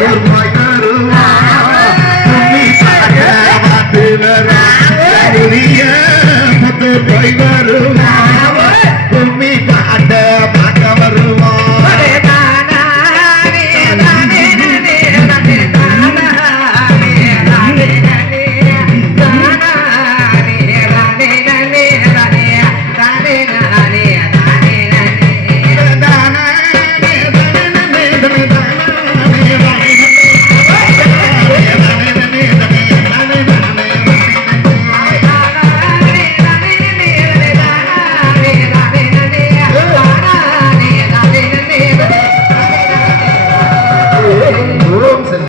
Yeah.